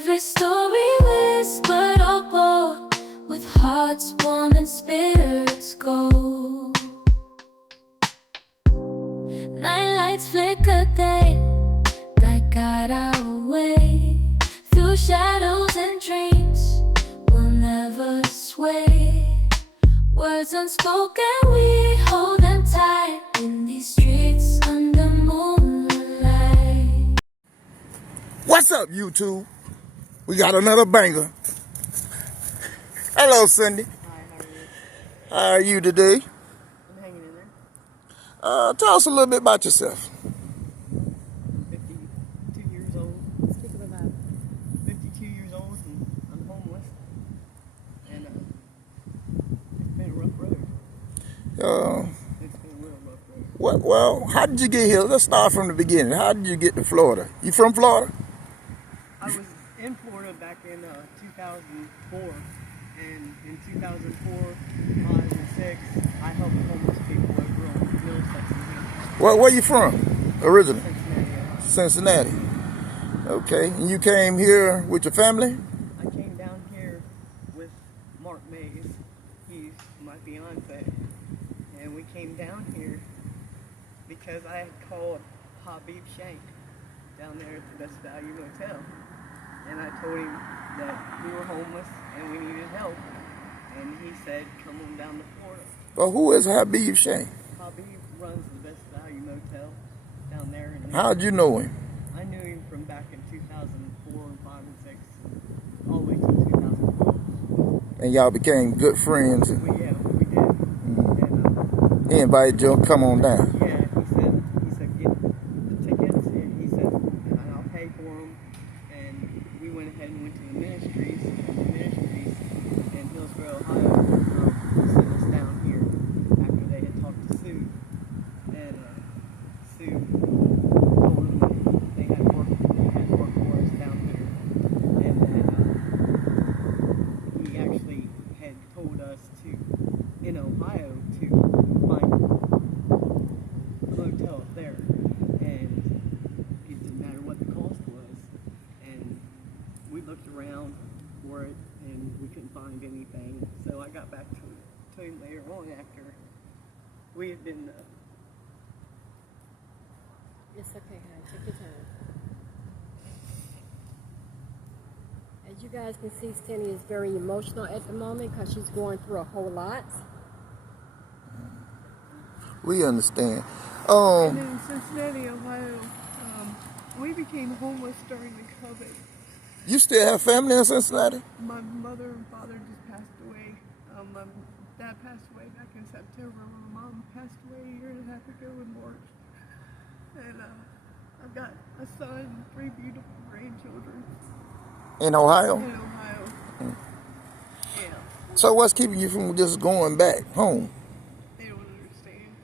Every story whispered or bold, with hearts warm and spirits gold. Night lights flicker day, guide our way. Through shadows and dreams, we'll never sway. Words unspoken, we hold them tight in these streets under moonlight. What's up, YouTube? We got another banger. Hello, Cindy. Hi, how are you? How are you today? I'm hanging in there. Tell us a little bit about yourself. 52 years old. Speak of that. 52 years old and I'm homeless. And it's been a rough road. It's been a real rough road. Well, how did you get here? Let's start from the beginning. How did you get to Florida? You from Florida? I was in Florida back in 2004. And in 2004, 5, and 6, I helped homeless people over on Middlesex, New Hampshire. Where you from originally? Cincinnati. Cincinnati. Okay. And you came here with your family? I came down here with Mark Mays. He's my fiance. And we came down here because I had called Habib Shank down there at the Best Value Motel. And I told him that we were homeless and we needed help. And he said, come on down to Florida. Well, who is Habib Shank? Habib runs the Best Value Motel down there. How'd you know him? I knew him from back in 2004 and 5 and 6, all the way to 2012. And y'all became good friends. We did. And, He invited you to come on down. yeah, he said, get the tickets, and he said, and I'll pay for them. And we went ahead and went to the ministries in Hillsborough, Ohio, sent us down here after they had talked to Sue. And Sue told them they had work for us down here. And then he actually had told us to, in Ohio, to find a motel up there. And it didn't matter what the cost was. And we looked around for it and we couldn't find anything. So I got back to him later on after we had been It's okay, honey. Take your time. As you guys can see, Cindy is very emotional at the moment because she's going through a whole lot. We understand. And in Cincinnati, Ohio, we became homeless during the COVID. You still have family in Cincinnati? My mother and father just passed away. My dad passed away back in September. My mom passed away a year and a half ago in March. And I've got a son and 3 beautiful grandchildren In Ohio? in Ohio. Yeah, So what's keeping you from just going back home? they don't understand.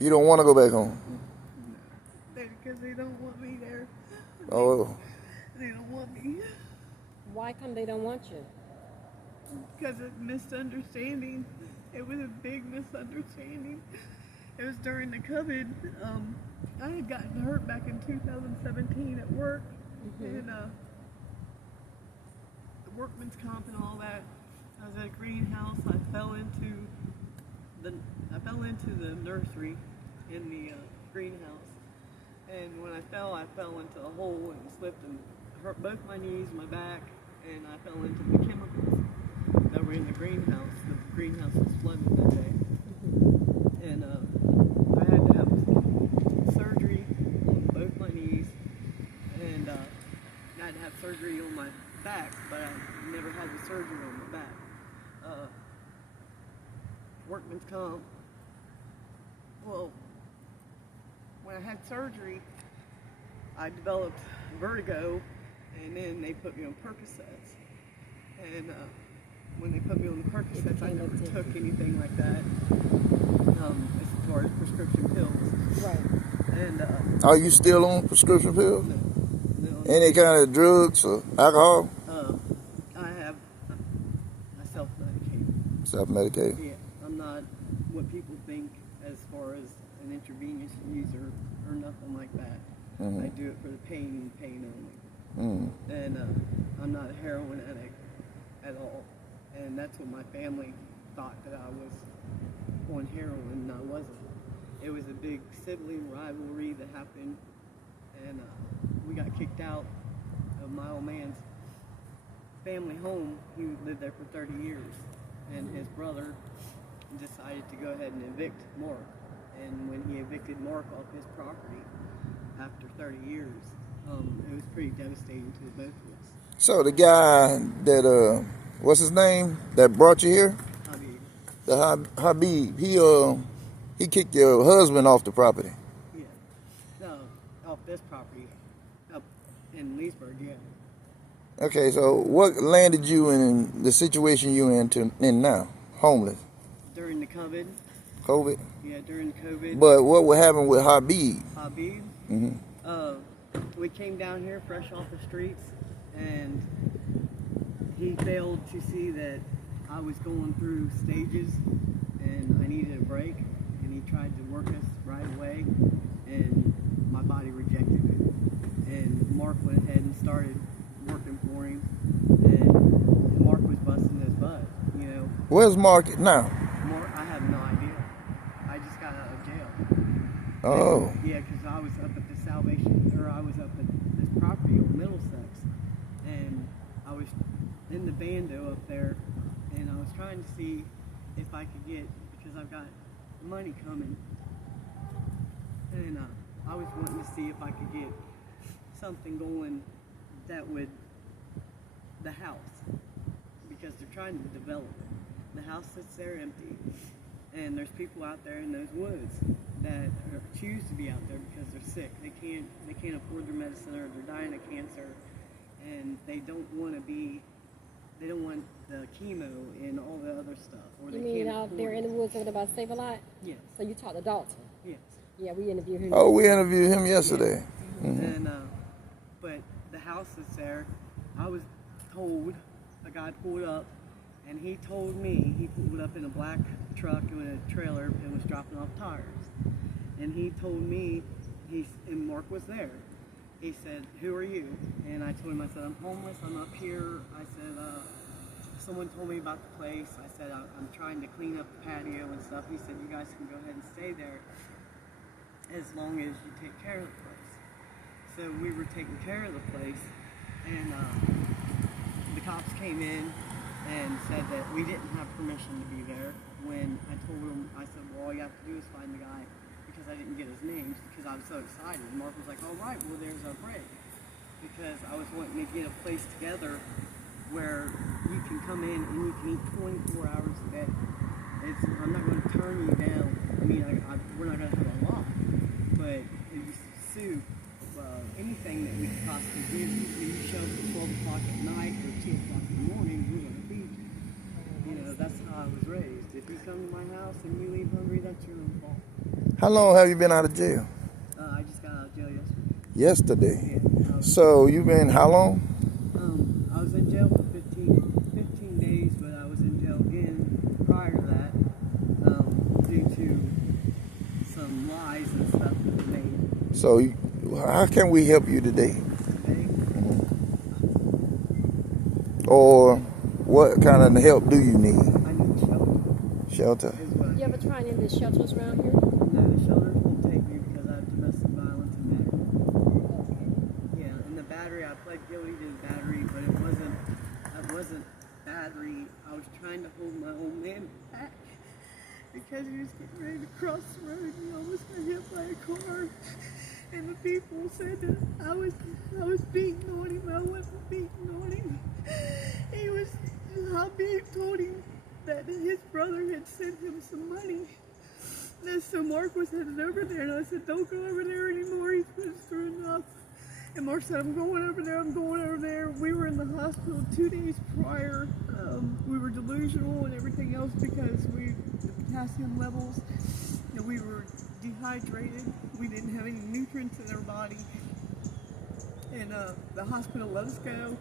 You don't want to go back home? Because they don't want me there. Oh, They don't want me. Why come they don't want you? Because of misunderstanding. It was a big misunderstanding. It was during the COVID. I had gotten hurt back in 2017 at work. And the workman's comp and all that. I was at a greenhouse. I fell into the nursery in the greenhouse. And when I fell into a hole and slipped and hurt both my knees, my back, and I fell into the chemicals that were in the greenhouse. The greenhouse was flooded that day. And I had to have surgery on both my knees, and I had to have surgery on my back, but I never had the surgery on my back. Workman's comp. Well, when I had surgery, I developed vertigo, and then they put me on Percocets. And when they put me on the Percocets, I never took anything like that, as far as prescription pills. Right. And are you still on prescription pills? no. Any kind of drugs or alcohol? I self-medicate. Self-medicated? Yeah, I'm not what people think as far as an intravenous user or nothing like that. I do it for the pain and pain only. And I'm not a heroin addict at all. And that's what my family thought, that I was on heroin, and I wasn't. It was a big sibling rivalry that happened, and we got kicked out of my old man's family home. He lived there for 30 years, and his brother decided to go ahead and evict Mark. And when he evicted Mark off his property after 30 years, it was pretty devastating to both of us. So the guy that what's his name that brought you here? Habib. The Habib. He kicked your husband off the property. Yeah. No, off this property, up in Leesburg, yeah. Okay, so what landed you in the situation you in now? Homeless. During the COVID. COVID? Yeah, during COVID. But what would happen with Habib? Habib? We came down here fresh off the streets, and he failed to see that I was going through stages and I needed a break, and he tried to work us right away, and my body rejected it. And Mark went ahead and started working for him, and Mark was busting his butt, you know. Where's Mark now? Mark, I have no idea. I just got out of jail. Oh. Yeah, because I was up at the I was up at this property on Middlesex, and I was in the bando up there, and I was trying to see if I could get, because I've got money coming, and I was wanting to see if I could get something going that would, the house, because they're trying to develop it. The house sits there empty, and there's people out there in those woods that choose to be out there because they're sick. They can't afford their medicine, or they're dying of cancer, and they don't want the chemo and all the other stuff. Or You they mean can't out afford there in it. the woods over there by Save a Lot? Yes. So you talked to Dalton? Yes. Yeah, we interviewed him. Oh, we interviewed him yesterday. And but the house that's there, I was told, a guy pulled up, and he told me, he pulled up in a black truck with a trailer and was dropping off tires. And he told me, and Mark was there. He said, "Who are you?" And I told him, I said, "I'm homeless, I'm up here." I said, someone told me about the place. I said, I'm trying to clean up the patio and stuff. He said, "You guys can go ahead and stay there as long as you take care of the place." So we were taking care of the place, and the cops came in and said that we didn't have permission to be there. When I told them, I said, "Well, all you have to do is find the guy," because I didn't get his names because I was so excited. Mark was like, "All right, well, there's our break," because I was wanting to get a place together where you can come in and you can eat 24 hours a day. I'm not going to turn you down. I mean, we're not going to have a lot, but if you sue anything that we could possibly give you, if you show up at 12 o'clock at night or 2 o'clock in the morning, we're going to feed you. You know, that's how I was raised. If you come to my house and you leave hungry, that's your own fault. How long have you been out of jail? I just got out of jail yesterday. Yesterday. Yeah, So you've been how long? I was in jail for 15 days, but I was in jail again prior to that due to some lies and stuff that were made. So how can we help you today? Or what kind of help do you need? I need shelter. Shelter. Is what I You ever need. tried any of the shelters around here? No, the shelters won't take me because I have domestic violence and battery. Okay. Yeah, and the battery, I pled guilty to the battery, but it wasn't battery. I was trying to hold my old man back because he was getting ready to cross the road and he almost got hit by a car. And the people said that I was beating on him. I wasn't beating on him. Habib told him that his brother had sent him some money. And so Mark was headed over there, and I said, "Don't go over there anymore. He's been through enough." And Mark said, I'm going over there. We were in the hospital 2 days prior. We were delusional and everything else because the potassium levels, we were dehydrated. We didn't have any nutrients in our body. And the hospital let us go.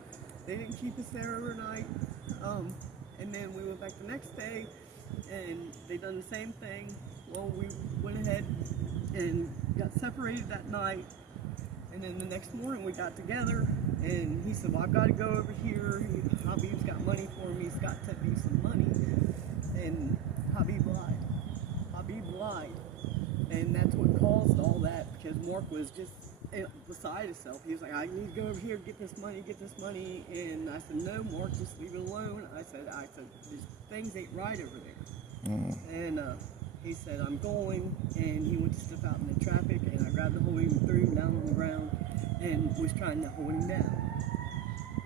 They didn't keep us there overnight. And then we went back the next day, and they done the same thing. Well, we went ahead and got separated that night. And then the next morning we got together And he said, well, I've got to go over here. Habib's got money for me. He's got to be some money. And Habib lied. Habib lied. And that's what caused all that, because Mark was just beside himself. He was like, I need to go over here, get this money. And I said, no, Mark, just leave it alone. I said, things ain't right over there. And he said, I'm going. And he went to step out in the traffic, and I grabbed the hold of him, threw him down on the ground, and was trying to hold him down.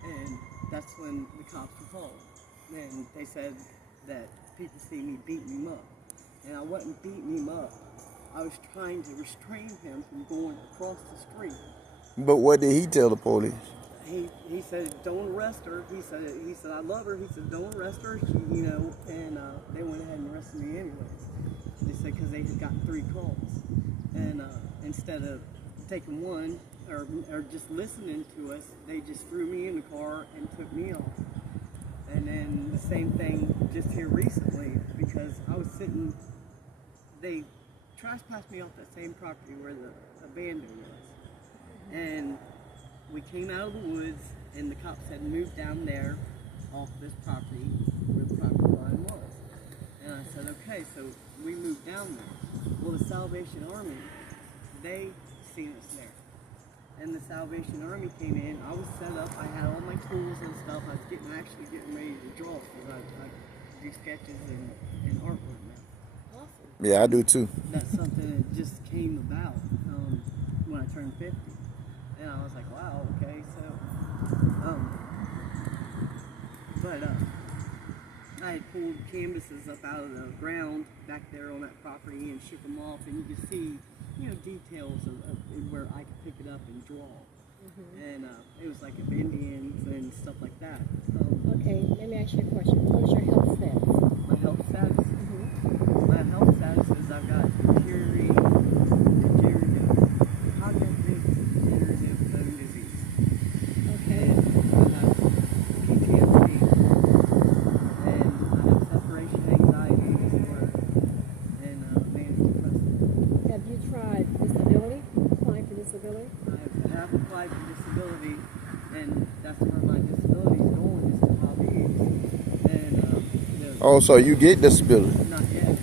And that's when the cops were called. And they said that people see me beating him up. And I wasn't beating him up. I was trying to restrain him from going across the street. But what did he tell the police? He said, don't arrest her. He said, I love her. He said, don't arrest her. She, and they went ahead and arrested me anyways. They said, because they had gotten 3 calls. And instead of taking one or just listening to us, they just threw me in the car and took me off. And then the same thing just here recently, because I was sitting, they trespassed me off that same property where the abandoned was. And we came out of the woods, and the cops had moved down there off this property where the property line was. And I said, okay, so we moved down there. Well, the Salvation Army, they seen us there. And the Salvation Army came in. I was set up. I had all my tools and stuff. I was actually getting ready to draw, because I do sketches and artwork now. Awesome. Yeah, I do too. That's something that just came about when I turned 50. And I was like, wow, okay, so, I had pulled canvases up out of the ground back there on that property and shook them off, and you could see, details of where I could pick it up and draw. And it was like of Indians and stuff like that. Okay, let me ask you a question. What's your health status? My health status? My health status is I've got degenerative bone disease. Okay. And I have PTSD. And I have separation anxiety disorder. And manic depressive. Have you tried disability? Applying for disability? I have applied for disability, and that's where my disability is going, is to hobbies. And Oh, so you get disability? not yet.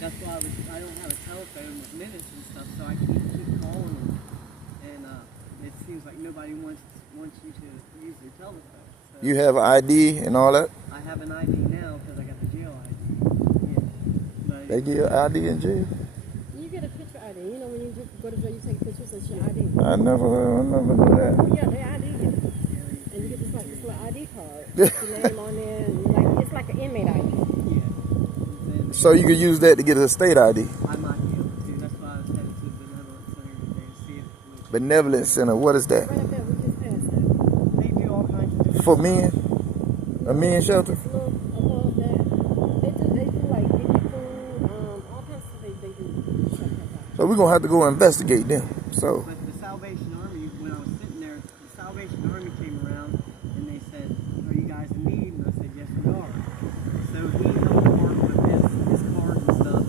That's why I don't have a telephone with minutes and stuff, so I keep calling them. And it seems like nobody wants you to use their telephone. So You have ID and all that? I have an ID now because I got the jail ID. Yeah. But They give you ID in jail? You get a picture ID. You know when you go to jail, you take pictures of your ID. I never knew that. Oh yeah, they ID you. And you get this little ID card. Your name on there, and it's like an inmate ID. yeah. And So you could use that to get a state ID. I might be able to. That's why I was headed to the Benevolent Center today to see if it would. Benevolent Center, what is that? Right up there, we just passed that. They do all kinds of different For men? A men's shelter? Just a little above that. They do like give you food, all kinds of stuff they do. Check that out. So we're going to have to go investigate them. So, But the Salvation Army, when I was sitting there, the Salvation Army came around and they said, are you guys in need? And I said, yes, we are. So he helped Mark with his card and stuff.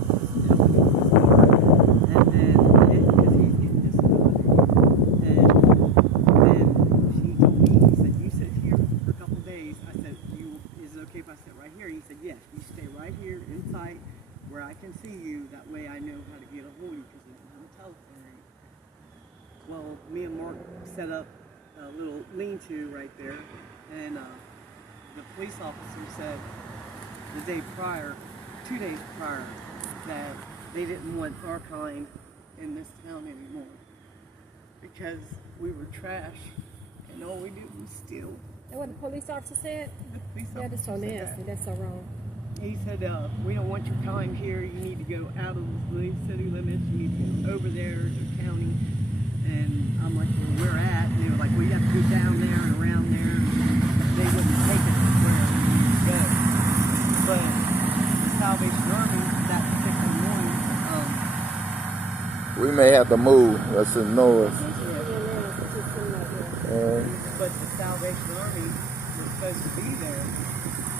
And then, because he's getting disability. And he told me, he said, you sit here for a couple days. I said, is it okay if I sit right here? He said, yes, you stay right here in sight where I can see you. That way I know how to get a hold of you, because I don't have a telephone ring. Well, me and Mark set up a little lean-to right there, and the police officer said the day prior, 2 days prior, that they didn't want our kind in this town anymore because we were trash, and all we did was steal. And what the police officer said? The police Yeah, that's so officer said nasty. that. That's so wrong. He said, we don't want your kind here. You need to go out of the city limits. You need to go over there to the county. And I'm like, well, where at? And they were like, well, you have to go down there and around there. And they wouldn't take us where we needed to go. But the Salvation Army, that particular morning, we may have to move. That's in noise. but the Salvation Army was supposed to be there.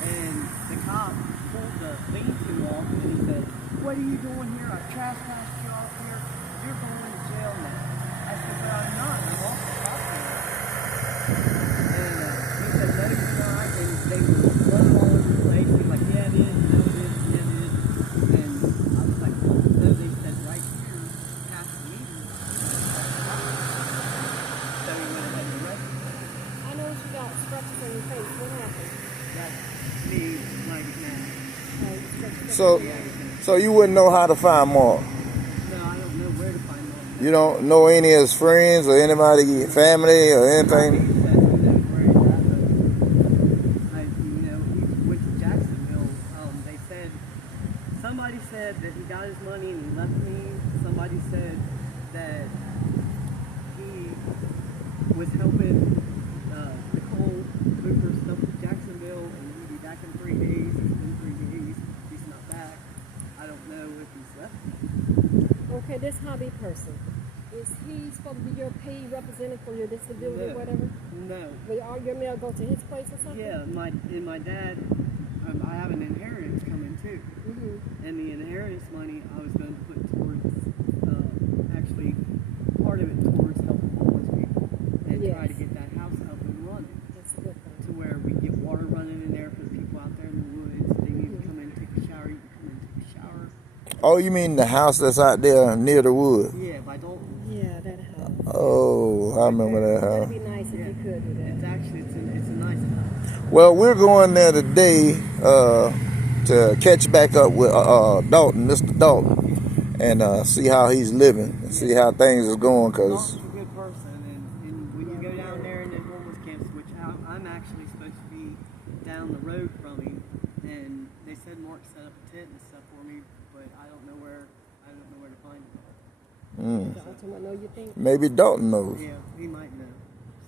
And the cop pulled the lean-to off, and he said, what are you doing here? I trespassed you off here. You're going to jail now. I said, but I'm not. I'm off the property. they were running all over the place. He was like, yeah, it is, no, it is, yeah, it is. And I was like, well, no, they said right here, past the meter. So he went ahead and arrested me. I know you got scratches on your face. What happened? That's me, like now. So you wouldn't know how to find Mark? No, I don't know where to find Mark. You don't know any of his friends or anybody, family or anything? He knows where he's at, but he went to Jacksonville. They said, somebody said that he got his money and he left me. Somebody said that he was helping Nicole move her stuff to Jacksonville and he'd be back in 3 days. It's been 3 days. He's not back. I don't know if he's left. Okay, this hobby person, is he supposed to be your paid representative for your disability or whatever? No. Will all your mail go to his place or something? Yeah, my dad, I have an inheritance coming too. Mm-hmm. And the inheritance money I was going to put towards, actually, part of it towards helping homeless people and try to get that house up and running. That's a good thing. To where we get water running in there for the people out there in the woods. They need to come in and take a shower. You can come in and take a shower. Oh, you mean the house that's out there near the wood? Yeah, by Dalton. Yeah, that helps. Oh, I remember that That'd house. be nice if you could do that. It's actually, it's a nice house. Well, we're going there today to catch back up with Dalton, Mr. Dalton, and see how he's living and see how things are going. Cause Dalton's a good person, and when you go down there in the homeless camps, which I'm actually supposed to be down the road from him, and they said Mark set up a tent and stuff for me, but I don't know where to find him. Dalton will know you think? maybe Dalton knows. Yeah, he might know.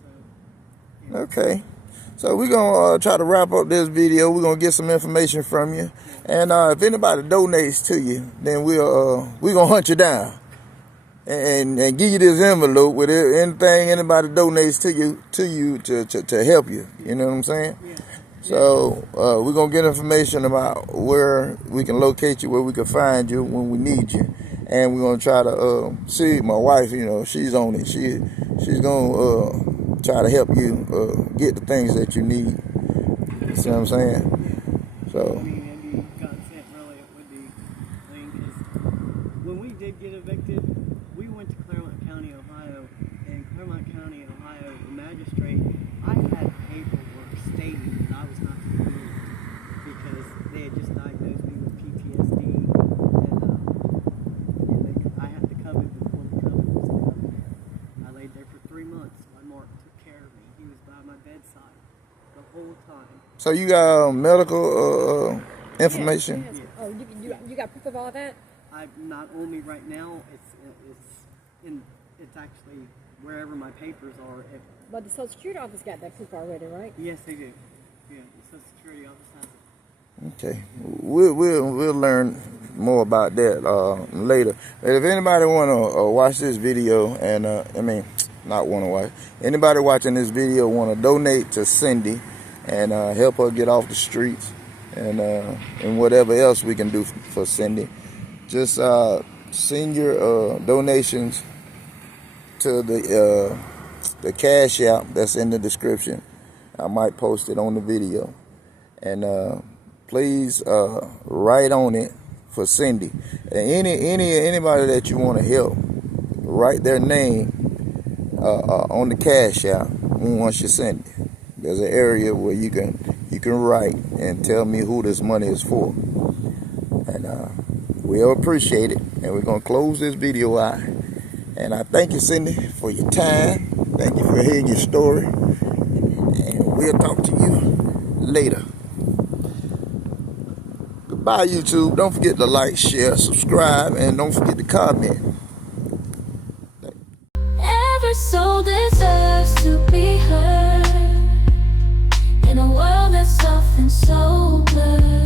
So, yeah. Okay. So we're going to try to wrap up this video. We're going to get some information from you. And if anybody donates to you, then we're going to hunt you down and give you this envelope with anything anybody donates to you to help you. You know what I'm saying? Yeah. So we're going to get information about where we can locate you, where we can find you when we need you. And we're going to try to see my wife, she's on it. She's going to try to help you get the things that you need. You see what I'm saying? So. I mean, it'd be God sent, really, it would be. I mean, 'cause when we did get evicted, we went to Claremont County, Ohio, and Claremont County, Ohio, the magistrate, I had paperwork stating that I was not to be moved because they had just diagnosed me with PTSD, and I had the covenant before the covenant was a covenant. I laid there for 3 months. My Mark took care of me. He was by my bedside the whole time. So you got medical information? Yes. Oh, you got proof of all that? I not only right now. It's actually wherever my papers are. But the Social Security office got that proof already, right? Yes, they do. Yeah, the Social Security office has it. Okay. We'll learn more about that later. If anybody want to watch this video, and not want to watch, anybody watching this video want to donate to Cindy and help her get off the streets and whatever else we can do for Cindy, just send your donations to the Cash App that's in the description. I might post it on the video. And please write on it for Cindy. And anybody that you want to help, write their name on the Cash App once you send it. There's an area where you can write and tell me who this money is for. And we'll appreciate it. And we're going to close this video out. And I thank you, Cindy, for your time. Thank you for hearing your story. And we'll talk to you later. Goodbye, YouTube. Don't forget to like, share, subscribe, and don't forget to comment. Every soul deserves to be heard in a world that's often so blurred.